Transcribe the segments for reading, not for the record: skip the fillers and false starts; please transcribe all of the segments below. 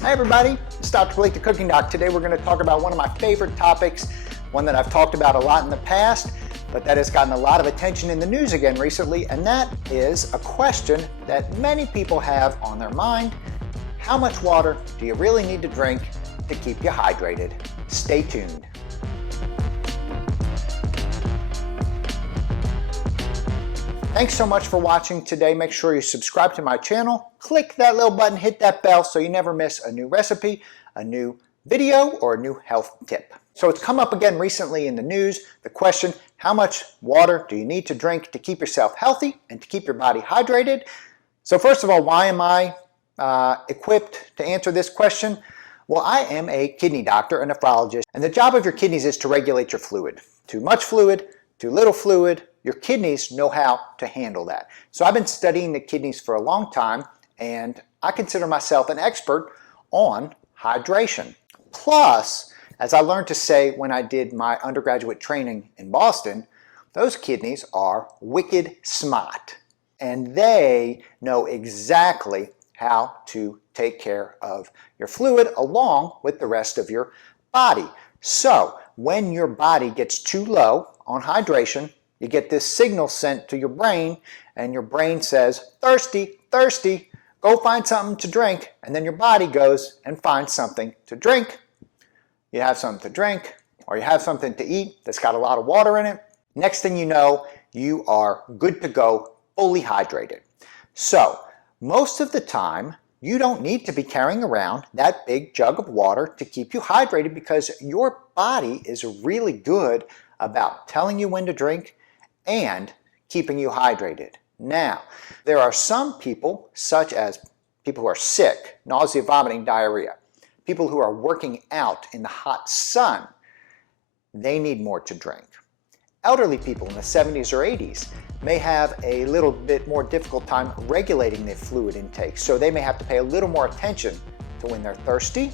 Hi everybody, it's Dr. Blake, the Cooking Doc. Today we're going to talk about one of my favorite topics, one that I've talked about a lot in the past, but that has gotten a lot of attention in the news again recently, and that is a question that many people have on their mind. How much water do you really need to drink to keep you hydrated? Stay tuned. Thanks so much for watching today. Make sure you subscribe to my channel, click that little button, hit that bell so you never miss a new recipe, a new video, or a new health tip. So it's come up again recently in the news, the question, how much water do you need to drink to keep yourself healthy and to keep your body hydrated? So first of all, why am I equipped to answer this question? Well, I am a kidney doctor, a nephrologist, and the job of your kidneys is to regulate your fluid. Too much fluid, too little fluid, your kidneys know how to handle that. So I've been studying the kidneys for a long time, and I consider myself an expert on hydration. Plus, as I learned to say when I did my undergraduate training in Boston, those kidneys are wicked smart, and they know exactly how to take care of your fluid along with the rest of your body. So when your body gets too low on hydration, you get this signal sent to your brain, and your brain says, thirsty, thirsty, go find something to drink. And then your body goes and finds something to drink. You have something to drink, or you have something to eat that's got a lot of water in it. Next thing you know, you are good to go, fully hydrated. So most of the time, you don't need to be carrying around that big jug of water to keep you hydrated, because your body is really good about telling you when to drink and keeping you hydrated. Now, there are some people, such as people who are sick, nausea, vomiting, diarrhea, people who are working out in the hot sun, they need more to drink. Elderly people in the 70s or 80s may have a little bit more difficult time regulating their fluid intake, so they may have to pay a little more attention to when they're thirsty.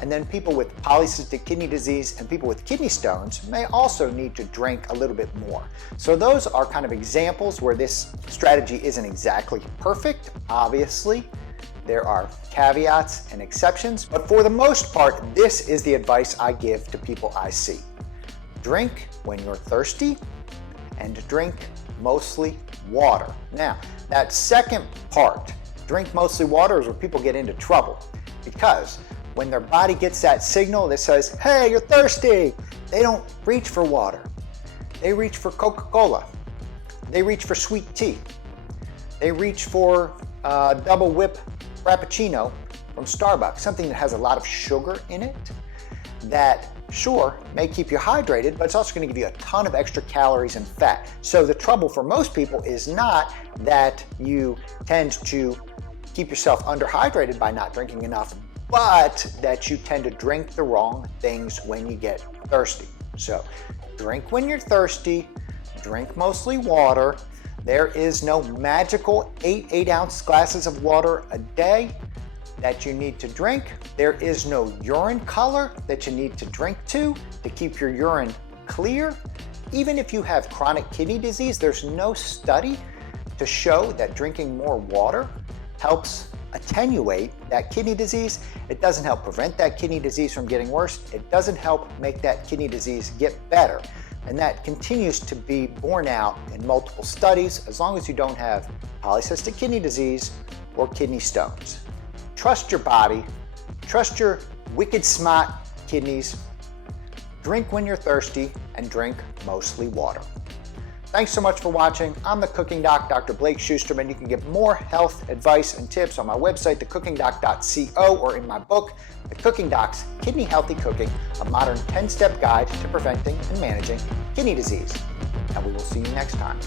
And then people with polycystic kidney disease and people with kidney stones may also need to drink a little bit more. So those are kind of examples where this strategy isn't exactly perfect. Obviously, there are caveats and exceptions, but for the most part, this is the advice I give to people I see. Drink when you're thirsty and drink mostly water. Now, that second part, drink mostly water, is where people get into trouble, because when their body gets that signal that says, hey, you're thirsty, they don't reach for water. They reach for Coca-Cola. They reach for sweet tea. They reach for double whip Frappuccino from Starbucks, something that has a lot of sugar in it that, sure, may keep you hydrated, but it's also going to give you a ton of extra calories and fat. So the trouble for most people is not that you tend to keep yourself underhydrated by not drinking enough, but that you tend to drink the wrong things when you get thirsty. So drink when you're thirsty, drink mostly water. There is no magical 8-ounce glasses of water a day that you need to drink. There is no urine color that you need to drink to keep your urine clear. Even if you have chronic kidney disease, there's no study to show that drinking more water helps attenuate that kidney disease. It doesn't help prevent that kidney disease from getting worse. It doesn't help make that kidney disease get better. And that continues to be borne out in multiple studies, as long as you don't have polycystic kidney disease or kidney stones. Trust your body, trust your wicked smart kidneys, drink when you're thirsty, and drink mostly water. Thanks so much for watching. I'm the Cooking Doc, Dr. Blake Schusterman. You can get more health advice and tips on my website, thecookingdoc.co, or in my book, The Cooking Doc's Kidney Healthy Cooking, a modern 10-step guide to preventing and managing kidney disease. And we will see you next time.